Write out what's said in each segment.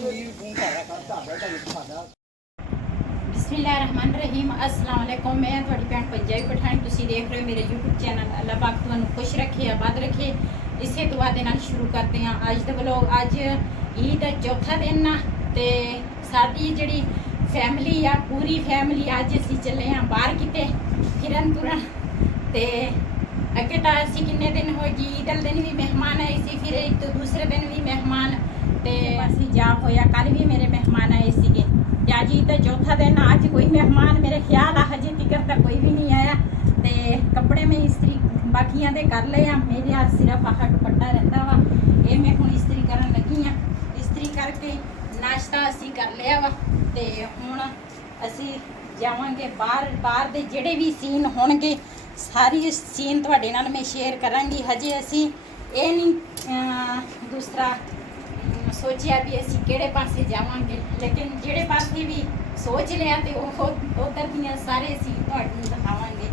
बिस्मिल्लाहिर्रहमानिर्रहीम अस्सलाम वालेकुम। मैं थोड़ी भैन पंजाबी पठानी, तुसी देख रहे हो मेरे यूट्यूब चैनल। अल्लाह पाक तुहानू खुश रखे, आबाद रखे। इसे दुआ दे नाल शुरू करते हैं अज दा व्लॉग। अज ईद दा चौथा दिन ना ते साडी जिहड़ी फैमिली आ, पूरी फैमिली अज असीं चले हैं बाहर किते फिरन तुरन। ते अगे तो असीं किन्ने दिन हो गए, ईद वाले दिन भी मेहमान आए सी, फिर एक तो दूसरे दिन भी मेहमान ते असीं जा होया। कल भी मेरे मेहमान आए सीगे ते अज ईद दा चौथा दिन। अज कोई मेहमान मेरे ख्याल आ हजे तिकर तक कोई भी नहीं आया। ते कपड़े में इस्त्री बाकियां दे कर ले, मेरे हाथ सिर्फ आह दुपट्टा रहता वा, ये मैं हुण इस्त्री करन लगी हाँ। इस्त्री करके नाश्ता असीं कर लिया वा ते हुण असीं जावांगे बाहर। बाहर दे जिहड़े भी सीन होणगे सारी सीन तुहाडे नाल मैं शेयर करांगी। हजे असीं ये नहीं दूसरा सोचिया भी असीं किहड़े पासे जावांगे, लेकिन जिहड़े पासे भी सोच लिया तो उधर दियां सारे सीन तुहानूं दिखावांगे।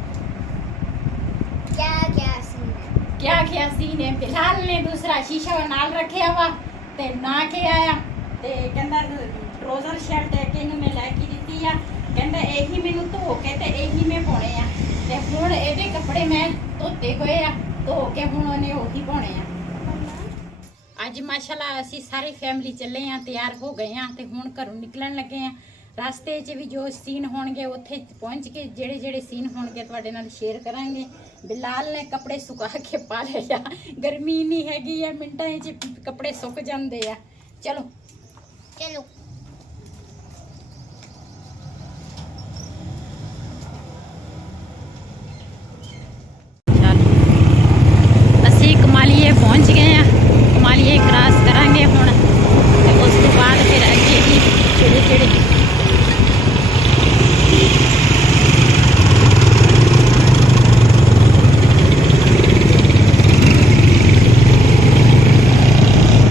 क्या सीन है। बिलाल ने दूसरा शीशा नाल रखिया वा ते ना के आया ते कहंदा ट्राउजर शर्ट है कि इहनूं मैं लैके दित्ती आ, कहंदा यही मैनूं धो के ते यही मैं पाउणे आ। ते हुण इहदे कपड़े मैं धोते होए आ, धो के हुण उहने ओही पाउणे आ। अज माशाल्लाह असीं सारी फैमिली चले हैं, तैयार हो गए हैं ते हुण घरों निकलन लगे हैं। रास्ते च भी जो सीन होणगे उत्थे पहुंच के जेड़े जेड़े सीन होणगे तुहाडे नाल शेयर करांगे। बिलाल ने कपड़े सुका के पा लिया, गर्मी नहीं हैगी है, मिंटां च कपड़े सुक जांदे आ। चलो चलो असीं कमालीए पहुंच गए हैं। कमालीए क्रॉस करांगे हुण ते उस तो बाद फिर अगे ही जेड़े जेड़े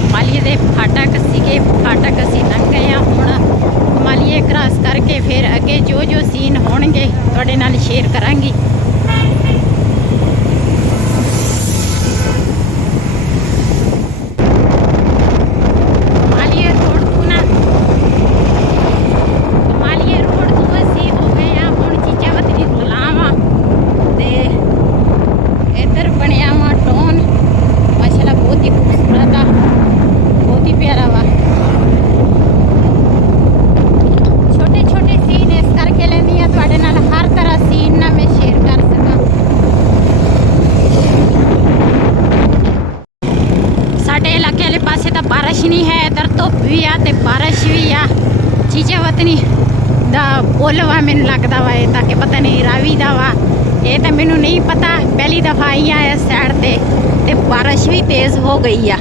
कमालीए दे फाटक सीगे, फाटक असीं लंघ गए हैं। हुण कमालीए क्रॉस करके फिर अगे जो जो सीन होणगे तुहाडे नाल शेयर करांगी। बारिश नहीं है, इधर धुप भी आ ते बारिश भी आ। चीजा वतनी दा पुल वा, मैनू लगता वा ये ताकि पता नहीं रावी दा वा, ये तो मैनू नहीं पता। पहली दफा आई आ इस साइड ते बारिश भी तेज हो गई आ।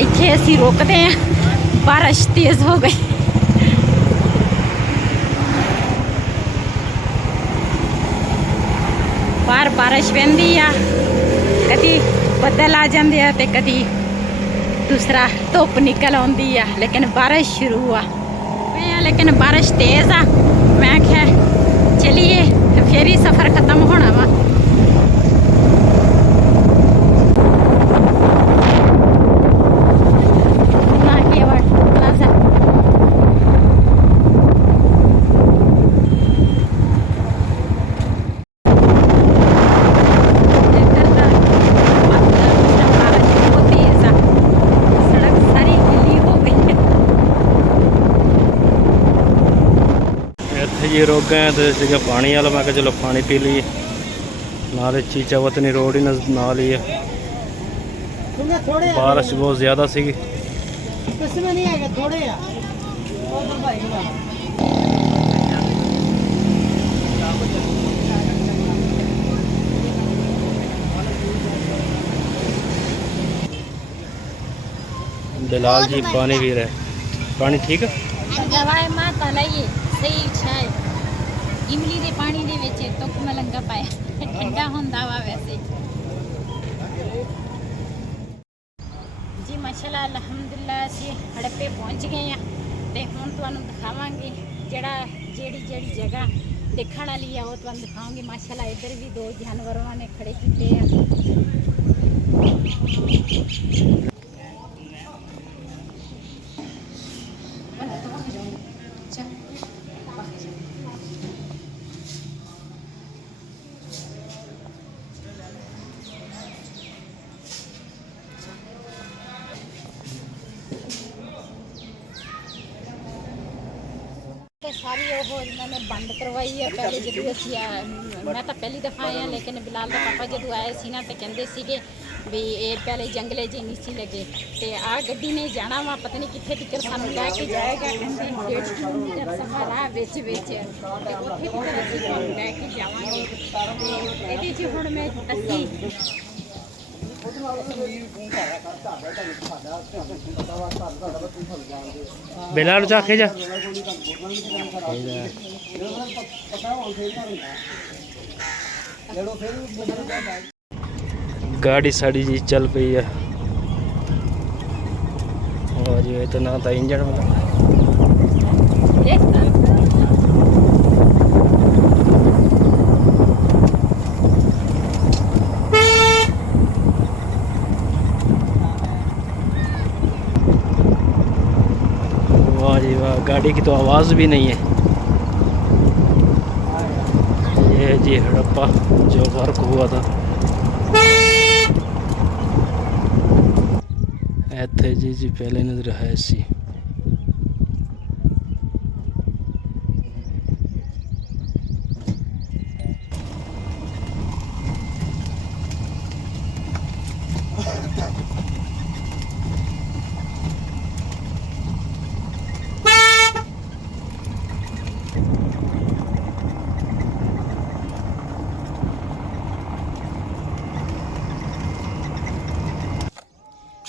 इत्थे असीं रुकते हैं, बारिश तेज हो गई। बाहर बारिश पैंदी आ, कदी बदल आ जाते हैं तो कदी दूसरा धुप निकल आती है, लेकिन बारिश शुरू आ। लेकिन बारिश तेज़ आ। मैं क्या चलिए फिर ही सफ़र ख़त्म होना वा। ये रोक गए तो जगह पानी वाला, मैं चलो पानी पी ली। नाले चीचा वतनी रोड ही नाल ही है। बारिश बहुत ज़्यादा सी। बिलाल जी पानी पी रहे। पानी ठीक है। सही है। इमली के पानी दे विच तुक मलंगा पाया, ठंडा होंदा वा वैसे जी। माशाल्लाह अल्हम्दुलिल्लाह असीं हड़प्पे पहुंच गए हैं ते हुण तुहानूं दिखावांगे जेड़ी जगह देखण वाली है वो तुहानूं दिखाऊंगी। माशाल्लाह इधर भी दो जानवरों ने खड़े कीते हैं। ਸਾਰੀ ਉਹ ਇਹਨਾਂ ਨੇ ਬੰਦ ਕਰਵਾਈ ਹੈ। ਪਹਿਲੇ ਜਦੋਂ ਅਸੀਂ ਮੈਂ ਤਾਂ ਪਹਿਲੀ ਦਫਾ ਆਇਆ, ਲੇਕਿਨ ਬਿਲਾਲ ਦਾ ਪਾਪਾ ਜਦੋਂ ਆਏ ਸੀ ਨਾ ਤੇ ਕਹਿੰਦੇ ਸੀਗੇ ਵੀ ਇਹ ਪਹਿਲੇ ਜੰਗਲੇ 'ਚ ਨਹੀਂ ਸੀ ਲੱਗੇ, ਤੇ ਆਹ ਗੱਡੀ ਨੇ ਜਾਣਾ ਵਾ ਪਤਾ ਨਹੀਂ ਕਿੱਥੇ ਤੱਕ ਸਾਨੂੰ ਲੈ ਕੇ ਜਾਏਗਾ। ਕਹਿੰਦੇ 1.5 ਕਿਲੋਮੀਟਰ ਸਫ਼ਰ ਆ ਵਿੱਚ ਤੇ ਉੱਥੇ ਤੱਕ ਅਸੀਂ ਤੁਹਾਨੂੰ ਲੈ ਕੇ ਜਾਵਾਂਗੇ। ਤੇ ਇਹਦੇ 'ਚ ਹੁਣ ਮੈਂ ਅਸੀਂ ਬਿਲਾਲ ਨੂੰ ਚੱਕ ਕੇ ਜਾ। गाड़ी साड़ी जी चल पई है और जो इतना था इंजन वाह जी वाह, गाड़ी की तो आवाज़ भी नहीं है। ये जी हड़प्पा जो वर्क हुआ था ਇੱਥੇ ਜੀ ਪਹਿਲੇ ਨਜ਼ਰ ਹੈ ਸੀ।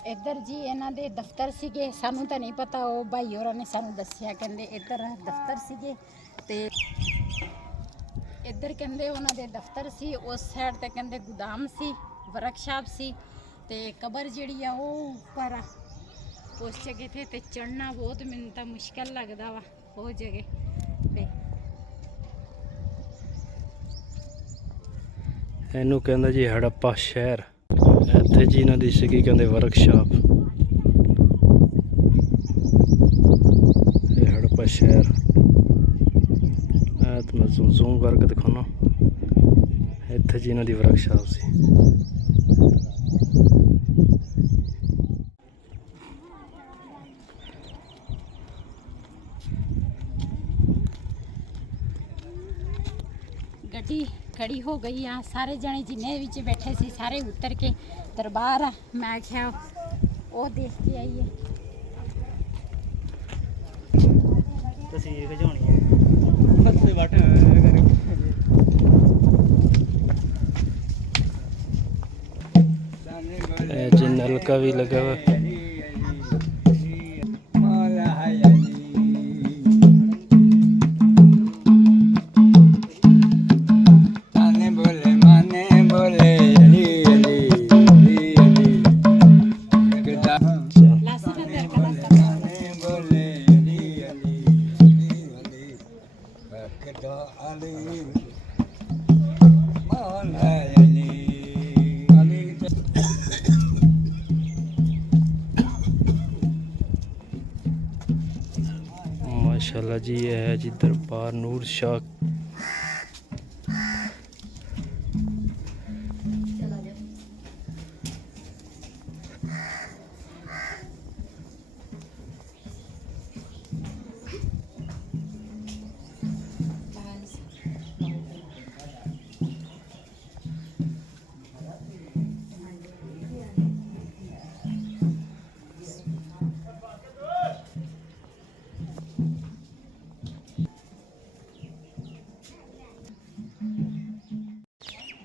ਇੱਧਰ ਜੀ ਇਹਨਾਂ ਦੇ ਦਫ਼ਤਰ ਸੀਗੇ, ਸਾਨੂੰ ਤਾਂ ਨਹੀਂ ਪਤਾ, ਉਹ ਭਾਈ ਹੋਰਾਂ ਨੇ ਸਾਨੂੰ ਦੱਸਿਆ, ਕਹਿੰਦੇ ਇੱਧਰ ਦਫ਼ਤਰ ਸੀਗੇ ਤੇ ਇੱਧਰ ਕਹਿੰਦੇ ਉਹਨਾਂ ਦੇ ਦਫ਼ਤਰ ਸੀ, ਉਸ ਸਾਈਡ ਤੇ ਕਹਿੰਦੇ ਗੋਦਾਮ ਸੀ, ਵਰਕਸ਼ਾਪ ਸੀ, ਤੇ ਕਬਰ ਜਿਹੜੀ ਆ ਉਹ ਉੱਪਰ ਆ ਉਸ ਜਗ੍ਹਾ ਤੇ ਚੜ੍ਹਨਾ ਬਹੁਤ ਮੈਨੂੰ ਤਾਂ ਮੁਸ਼ਕਿਲ ਲੱਗਦਾ ਵਾ ਉਹ ਜਗ੍ਹਾ ਤੇ। ਇਹਨੂੰ ਕਹਿੰਦਾ ਜੀ ਹੜੱਪਾ ਸ਼ਹਿਰ। ਇੱਥੇ ਜੀ ਇਹਨਾਂ ਦੀ ਸੀਗੀ ਕਹਿੰਦੇ ਵਰਕਸ਼ਾਪ। ਇਹ ਹੜੱਪਾ ਸ਼ਹਿਰ ਆ ਤਾਂ ਮੈਂ ਜ਼ੂਮ ਕਰਕੇ ਦਿਖਾਉਣਾ। ਇੱਥੇ ਜੀ ਇਹਨਾਂ ਦੀ ਵਰਕਸ਼ਾਪ ਸੀ। ਗੱਡੀ खड़ी हो गई आ, सारे जने जिन्ने विच बैठे सी सारे उतर के दरबार आ, मैं क्या वो देख के आइए तस्वीर खिचानी है हद से बैठे जी नलका भी लगा हुआ। माशाल्लाह जी, ये है जी दरबार नूर शाह।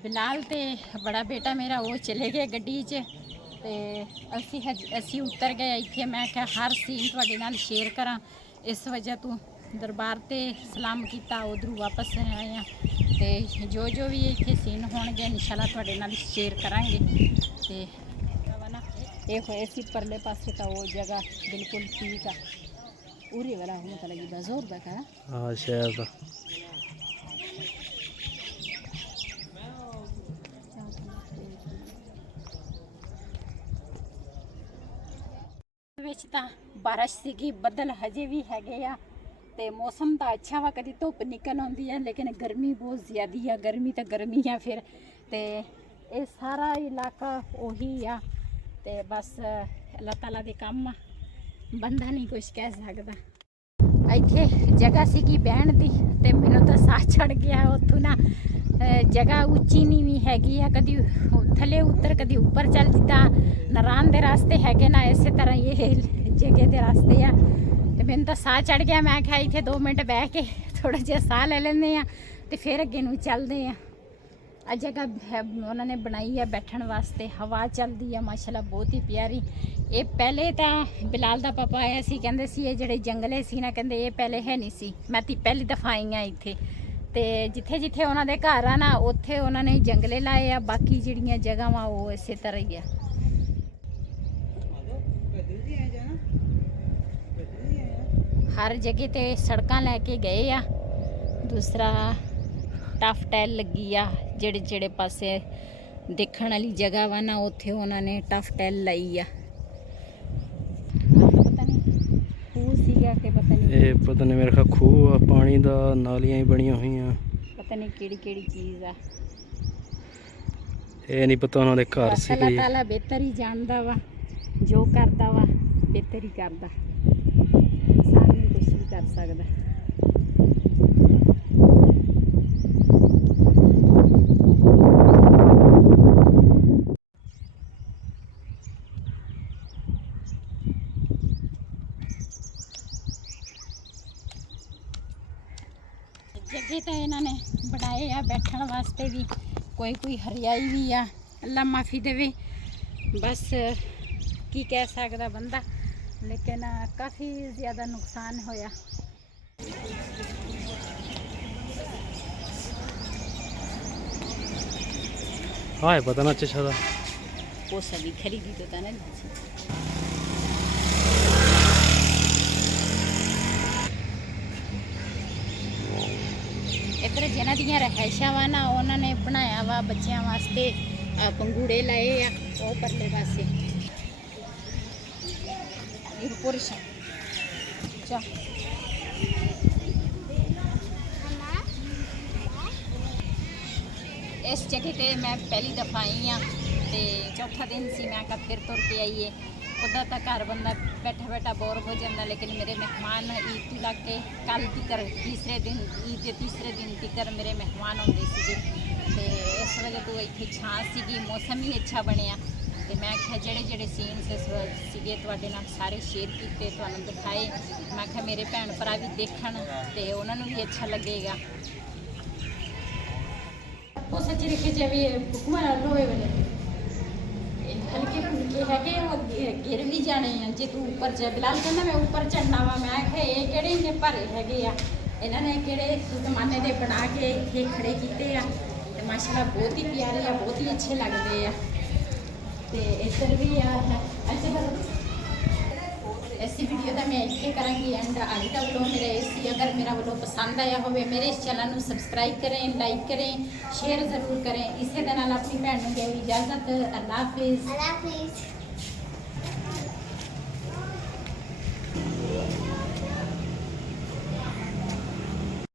बिलाल ते बड़ा बेटा मेरा वो चले गए गड्डी च ते असी उतर गए इत्थे। मैं क्या हर सीन तुहाडे नाल शेयर करा, इस वजह तो दरबार ते सलाम किया, उधरों वापस आए हैं ते जो जो भी इत्थे सीन होणगे इंशाल्लाह तुहाडे नाल शेयर करांगे। ते ये होए सी परले पासे तो वो जगह बिल्कुल ठीक आ, उरे वाला मतलब बाज़ोर दा का हां शहर दा ਵਿੱਚ ਤਾਂ ਬਾਰਿਸ਼ ਸੀਗੀ, ਬੱਦਲ ਹਜੇ ਵੀ ਹੈਗੇ ਆ ਤੇ ਮੌਸਮ ਤਾਂ ਅੱਛਾ ਵਾ, ਕਦੀ ਧੁੱਪ ਨਿਕਲ ਆਉਂਦੀ ਹੈ ਲੇਕਿਨ ਗਰਮੀ ਬਹੁਤ ਜ਼ਿਆਦੀ ਆ। ਗਰਮੀ ਤਾਂ ਗਰਮੀ ਆ ਫਿਰ, ਤੇ ਇਹ ਸਾਰਾ ਇਲਾਕਾ ਉਹੀ ਆ ਤੇ ਬਸ ਅੱਲਾਹ ਤਾਲਾ ਦੇ ਕੰਮ ਆ, ਬੰਦਾ ਨਹੀਂ ਕੁਝ ਕਹਿ ਸਕਦਾ। ਇੱਥੇ ਜਗ੍ਹਾ ਸੀਗੀ ਬਹਿਣ ਦੀ ਤੇ ਮੈਨੂੰ ਤਾਂ ਸਾਹ ਚੜ ਗਿਆ ਉੱਥੋਂ ਨਾ। ਜਗ੍ਹਾ ਉੱਚੀ ਨੀਵੀਂ ਹੈਗੀ ਆ, ਕਦੀ ਥੱਲੇ ਉੱਤਰ ਕਦੀ ਉੱਪਰ ਚੱਲ। ਜਿੱਦਾਂ ਨਰਾਨ ਦੇ ਰਸਤੇ ਹੈਗੇ ਨਾ, ਇਸੇ ਤਰ੍ਹਾਂ ਇਹ ਜਗ੍ਹਾ ਦੇ ਰਸਤੇ ਆ। ਤੇ ਮੈਨੂੰ ਤਾਂ ਸਾਹ ਚੜ ਗਿਆ। ਮੈਂ ਕਿਹਾ ਇੱਥੇ 2 ਮਿੰਟ ਬਹਿ ਕੇ ਥੋੜਾ ਜਿਹਾ ਸਾਹ ਲੈ ਲੈਂਦੇ ਆ ਤੇ ਫਿਰ ਅੱਗੇ ਨੂੰ ਚੱਲਦੇ ਆ। ਆ ਜਗ੍ਹਾ ਉਹਨਾਂ ਨੇ ਬਣਾਈ ਆ ਬੈਠਣ ਵਾਸਤੇ, ਹਵਾ ਚੱਲਦੀ ਆ ਮਾਸ਼ਾਅੱਲਾ, ਬਹੁਤ ਹੀ ਪਿਆਰੀ। ਇਹ ਪਹਿਲੇ ਤਾਂ ਬਿਲਾਲ ਦਾ ਪਾਪਾ ਆਇਆ ਸੀ, ਕਹਿੰਦੇ ਸੀ ਇਹ ਜਿਹੜੇ ਜੰਗਲੇ ਸੀ ਨਾ, ਕਹਿੰਦੇ ਇਹ ਪਹਿਲੇ ਹੈ ਨਹੀਂ ਸੀ। ਮੈਂ ਤੀ ਪਹਿਲੀ ਦਫਾ ਆਈ ਆ ਇੱਥੇ। ਤੇ ਜਿੱਥੇ ਜਿੱਥੇ ਉਹਨਾਂ ਦੇ ਘਰ ਆ ਨਾ, ਉੱਥੇ ਉਹਨਾਂ ਨੇ ਜੰਗਲੇ ਲਾਏ ਆ। ਬਾਕੀ ਜਿਹੜੀਆਂ ਜਗ੍ਹਾਵਾਂ ਉਹ ਇਸੇ ਤਰ੍ਹਾਂ ਹੀ ਆ। ਹਰ ਜਗ੍ਹਾ ਤੇ ਸੜਕਾਂ ਲੈ ਕੇ ਗਏ ਆ। ਦੂਸਰਾ ਟਫ ਟਾਇਲ ਲੱਗੀ ਆ, ਜਿਹੜੇ ਜਿਹੜੇ ਪਾਸੇ ਦੇਖਣ ਵਾਲੀ ਜਗ੍ਹਾ ਵਾ ਨਾ, ਉੱਥੇ ਉਹਨਾਂ ਨੇ ਟਫ ਟਾਇਲ ਲਾਈ ਆ। ਪਤਾ ਨਹੀਂ ਖੂਹ ਸੀਗਾ ਕਿ ਪਤਾ ਨਹੀਂ, ਇਹ ਪਤਾ ਨਹੀਂ, ਮੇਰੇ ਖਿਆਲ ਖੂਹ ਆ, ਪਾਣੀ ਦਾ, ਨਾਲੀਆਂ ਹੀ ਬਣੀਆਂ ਹੋਈਆਂ, ਪਤਾ ਨਹੀਂ ਕਿਹੜੀ ਕਿਹੜੀ ਚੀਜ਼ ਆ। ਇਹ ਨਹੀਂ ਪਤਾ ਉਹਨਾਂ ਦੇ ਘਰ ਸੀ ਅੱਲਾਹ ਕੋਈ। ਤਾਲਾ ਬਿਹਤਰ ਹੀ ਜਾਣਦਾ ਵਾ, ਜੋ ਕਰਦਾ ਵਾ ਬਿਹਤਰ ਹੀ ਕਰਦਾ। ਸਾਨੂੰ ਕੁਝ ਵੀ ਕਰ ਸਕਦਾ। जगह तो इन्होंने बनाए आ बैठने वास्ते भी, कोई हरियाई भी आ। अल्लाह माफ़ी देवे, बस की कह सकता बंदा। लेकिन काफ़ी ज़्यादा नुकसान होया। हाँ पता ना चशा दा वो सभी खरीदी तो था ना। इधर जिन्हों दी रहायशा वा ना, उन्होंने बनाया वा बच्चों वास्ते पंगूड़े लाए आ। वो परले पासे पुरुष इस जगह पे मैं पहली दफ़ा आई हाँ। तो चौथा दिन सी, मैं कहा फिर तुर के आईए। उधर तक घर बंदा बैठा बैठा बोर हो जाता, लेकिन मेरे मेहमान ईद तो लग के कल तक तीसरे दिन, ईद के तीसरे दिन तक मेरे मेहमान आते थे। तो इस वजह तो इतनी छां सी, मौसम ही अच्छा बनया। तो मैं क्या जेड़े जेड़े सीन से तुहाडे नाल सारे शेयर किए, तुहानूं दिखाए। मैं क्या मेरे भैन भरा भी देखण ते उन्होंने भी अच्छा लगेगा। वो सच्ची रखे जाए लोहे वाले हल्के फुल्के है, वो गिर भी जाने हैं जे तू ऊपर जा। बिलाल कहना मैं ऊपर चढ़ना वा। मैं क्या ये किहड़े इन्ने भारे हैगे आ, इन्होंने किहड़े जमाने दे बना के इत्थे खड़े कीते आ। ते माशाअल्लाह बहुत ही प्यारे आ, बहुत ही अच्छे लगते आ। ते इधर भी आ अच्छा। ऐसी वीडियो का मैं इतने करांगी एंड अज का व्लॉग मेरा इसी। अगर मेरा व्लॉग पसंद आया हो, मेरे इस चैनल को सबसक्राइब करें, लाइक करें, शेयर ज़रूर करें। इसे दे नाल अपनी भैन नूं देओ इजाज़त। अल्लाह हाफिज़।